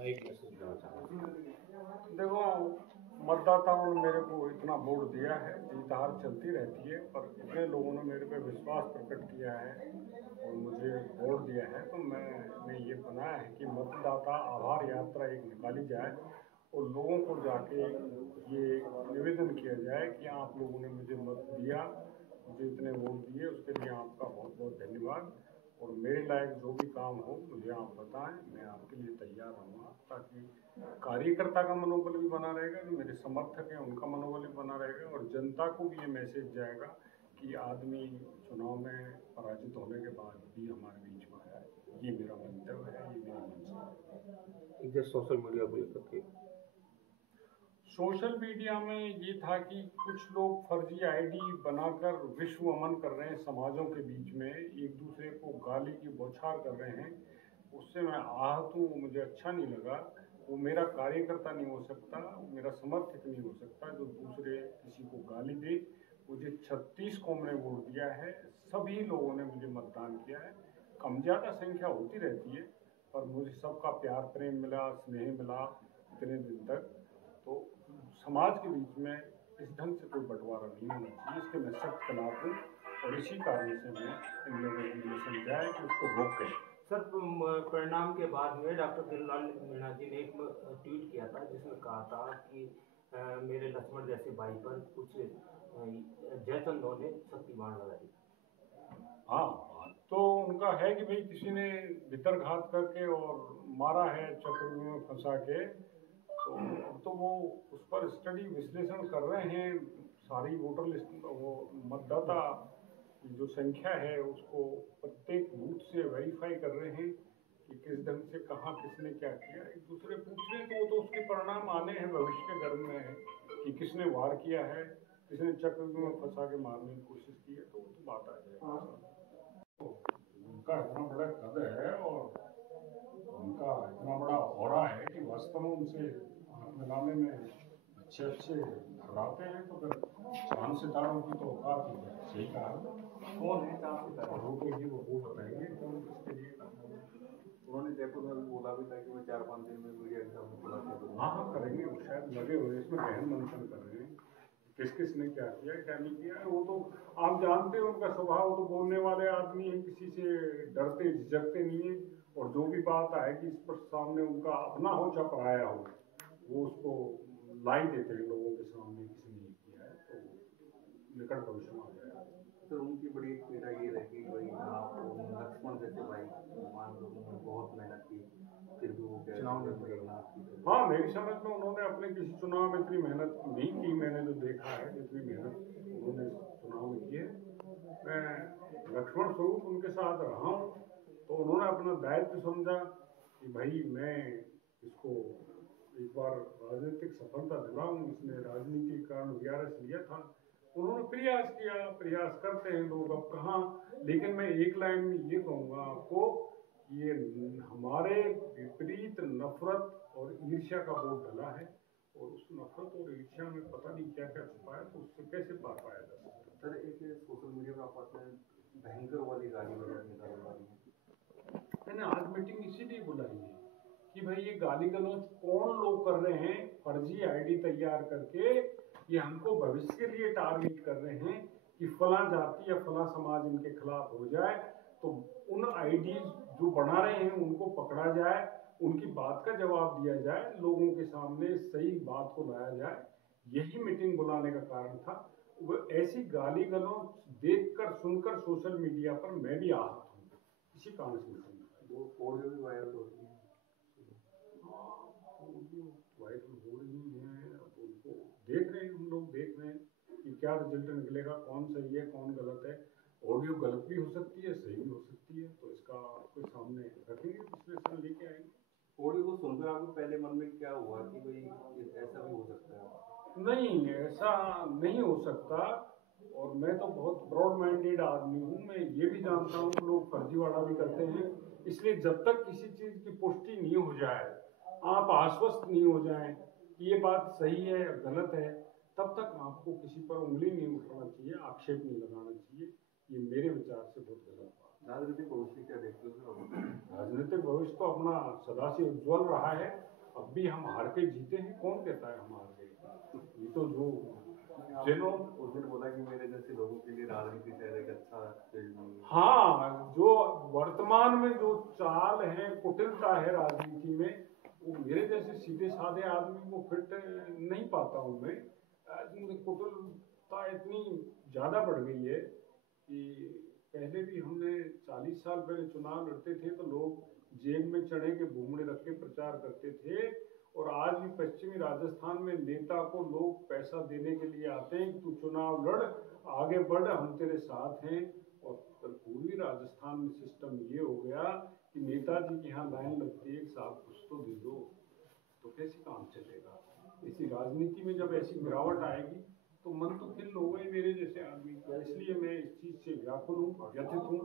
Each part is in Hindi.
एक मैसेज देना चाहता हूँ। देखो, मतदाताओं ने मेरे को इतना वोट दिया है, जीत हार चलती रहती है, पर इतने लोगों ने मेरे पे विश्वास प्रकट किया है और मुझे वोट दिया है, तो मैंने ये बनाया है कि मतदाता आभार यात्रा एक निकाली जाए और लोगों को जाके ये निवेदन किया जाए कि आप लोगों ने मुझे मत दिया, मुझे इतने वोट दिए, उसके लिए आपका बहुत बहुत धन्यवाद। और मेरे लायक जो भी काम हो मुझे आप बताएं, मैं आपके लिए तैयार रहूँगा, ताकि कार्यकर्ता का मनोबल भी बना रहेगा, जो मेरे समर्थक हैं उनका मनोबल भी बना रहेगा और जनता को भी ये मैसेज जाएगा कि आदमी चुनाव में पराजित होने के बाद भी हमारे बीच में आया है। ये मेरा मंतव्य है, ये मेरी मंशा है। इधर सोशल मीडिया को लेकर के सोशल मीडिया में ये था कि कुछ लोग फर्जी आईडी बनाकर विश्व अमन कर रहे हैं, समाजों के बीच में एक दूसरे को गाली की बौछार कर रहे हैं। उससे मैं आहत हूँ, मुझे अच्छा नहीं लगा। वो मेरा कार्यकर्ता नहीं हो सकता, मेरा समर्थक नहीं हो सकता जो दूसरे किसी को गाली दे। मुझे 36 कौम ने वोट दिया है, सभी लोगों ने मुझे मतदान किया है। कम ज़्यादा संख्या होती रहती है, पर मुझे सबका प्यार प्रेम मिला, स्नेह मिला इतने दिन तक। तो समाज के बीच में इस ढंग से कोई बंटवारा नहीं होना चाहिए, इसके मैं सख्त खिलाफ हूँ और इसी कारण से मैं इन लोगों को ये समझाया कि उसको रोकें। सर, परिणाम के बाद में डॉक्टर दिललाल मीणा जी ने एक ट्वीट किया था जिसमें कहा था कि मेरे लक्ष्मण जैसे भाई पर कुछ जयचंदों ने शक्तिबाण लगाई। हाँ, बात तो उनका है कि भाई किसी ने भितरघात करके और मारा है, चक्रव्यूह में फंसा के। तो अब तो वो उस पर स्टडी विश्लेषण कर रहे हैं, सारी वोटर लिस्ट, वो मतदाता की जो संख्या है उसको प्रत्येक बूथ से वेरीफाई कर रहे हैं कि किस ढंग से कहाँ किसने क्या किया। एक दूसरे पूछ रहे हैं, तो वो तो उसके परिणाम आने हैं, भविष्य के गर्भ में है कि किसने वार किया है, किसने चक्रव्यूह में फंसा के मारने की कोशिश की है, तो वो तो बात आ जाएगी। उनका इतना बड़ा कद है और उनका इतना बड़ा औरा है कि वास्तव में उनसे हाथ मिलाने में अच्छे अच्छे धर्राते हैं, तो फिर चांद सितारों की तो औकात ही है। सही कहा, कौन है चांद सितारे? रोकेगी वो बताएंगे कौन किसके लिए काम। उन्होंने जयपुर में भी बोला भी था कि मैं 4-5 दिन में मीडिया के सामने खुलासा करूँगा। हाँ हाँ करेंगे, वो शायद लगे हुए हैं इसमें, गहन मंथन कर रहे हैं किस किस ने क्या किया क्या नहीं किया। वो तो आप जानते हैं उनका स्वभाव, तो बोलने वाले आदमी है, किसी से डरते झिझकते नहीं है और जो भी बात आएगी इस पर सामने उनका अपना हो चाहे पराया हो, वो उसको लाई देते हैं लोगों के सामने, किसी ने किया है तो निकट भविष्य में आ जाएगा। सर, उनकी बड़ी एक पीड़ा ये रहेगी कि भाई आप लक्ष्मण जैसे भाई, मान लो उन्होंने बहुत मेहनत की, फिर भी वो चुनाव में मेघनाथ की। हाँ, मेरी समझ में उन्होंने अपने किसी चुनाव में इतनी मेहनत नहीं की, मैंने जो देखा है जितनी मेहनत उन्होंने चुनाव में की है। मैं लक्ष्मण स्वरूप उनके साथ रहा हूँ, तो उन्होंने अपना दायित्व समझा कि भाई मैं इसको एक बार राजनीतिक सफलता दिलाऊं, इसने राजनीति के कारण वीआरएस लिया था, उन्होंने प्रयास किया, प्रयास करते हैं लोग अब कहाँ। लेकिन मैं एक लाइन में ये कहूँगा आपको, ये हमारे विपरीत नफरत और ईर्ष्या का वोट डला है और उस नफरत और ईर्ष्या में पता नहीं क्या क्या छुपा है, तो उससे कैसे पार पाया जा सकता है। सर, एक सोशल मीडिया पर आपस में भयंकर वाली गाली वगैरह निकाल रही है। मैंने आज मीटिंग इसीलिए बुलाई है कि भाई ये गाली गलौज कौन लोग कर रहे हैं, फर्जी आईडी तैयार करके ये हमको भविष्य के लिए टारगेट कर रहे हैं कि फला जाति या फला समाज इनके खिलाफ हो जाए, तो उन आईडीज जो बना रहे हैं उनको पकड़ा जाए, उनकी बात का जवाब दिया जाए, लोगों के सामने सही बात को लाया जाए। यही मीटिंग बुलाने का कारण था। वो ऐसी गाली गलौज देखकर सुनकर सोशल मीडिया पर मैं भी आहत हूँ, इसी कारण से मीटिंग वो ऑडियो भी वायरल हो रही है। वायरल हो रही हैं, अब उनको देख रहे हैं, हम लोग देख रहे हैं कि क्या रिजल्ट निकलेगा, कौन सही है कौन गलत है। ऑडियो गलत भी हो सकती है, सही भी हो सकती है, तो इसका आपके सामने रखेंगे, विश्लेषण लेके आएंगे। ऑडियो को सुनकर आपको पहले मन में क्या हुआ कि भाई ऐसा भी हो सकता है? नहीं, ऐसा नहीं हो सकता। और मैं तो बहुत ब्रॉड माइंडेड आदमी हूँ, मैं ये भी जानता हूँ लोग फर्जीवाड़ा भी करते हैं, इसलिए जब तक किसी चीज़ की पुष्टि नहीं हो जाए, आप आश्वस्त नहीं हो जाएं कि ये बात सही है या गलत है, तब तक आपको किसी पर उंगली नहीं उठाना चाहिए, आक्षेप नहीं लगाना चाहिए। ये मेरे विचार से बहुत गलत बात है। राजनीतिक भविष्य क्या देखते हो सर? राजनीतिक भविष्य तो अपना सदा से उज्जवल रहा है। अब भी हम हार के जीते हैं, कौन कहता है हम हार गए? ये तो जो जिन्हों उस दिन बोला कि मेरे जैसे लोगों के लिए राजनीति शायद एक अच्छा फील्ड नहीं है। हाँ, जो वर्तमान में जो चाल है, कुटिलता है राजनीति में, वो मेरे जैसे सीधे साधे आदमी को फिट नहीं पाता हूँ मैं। कुटिलता इतनी ज्यादा बढ़ गई है कि पहले भी हमने 40 साल पहले चुनाव लड़ते थे तो लोग जेब में चढ़े के भूमड़े रख के प्रचार करते थे, और आज भी पश्चिमी राजस्थान में नेता को लोग पैसा देने के लिए आते हैं कि तू चुनाव लड़, आगे बढ़, हम तेरे साथ हैं। और पूर्वी राजस्थान में सिस्टम ये हो गया कि नेताजी के यहाँ लाइन लगती है, साहब कुछ तो दे दो, तो कैसे काम चलेगा? इसी राजनीति में जब ऐसी गिरावट आएगी तो मन तो खिल हो गए मेरे जैसे आदमी का। इसलिए मैं इस चीज से व्याकुल हूँ, व्यथित हूँ।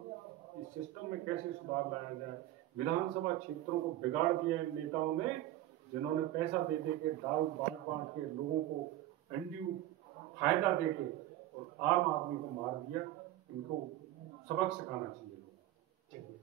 इस सिस्टम में कैसे सुधार लाया जाए। विधानसभा क्षेत्रों को बिगाड़ दिया इन नेताओं ने, जिन्होंने पैसा दे दे के, दारू बांट बांट के, लोगों को अंड्यू फायदा दे के और आम आदमी को मार दिया। इनको सबक सिखाना चाहिए लोगों को।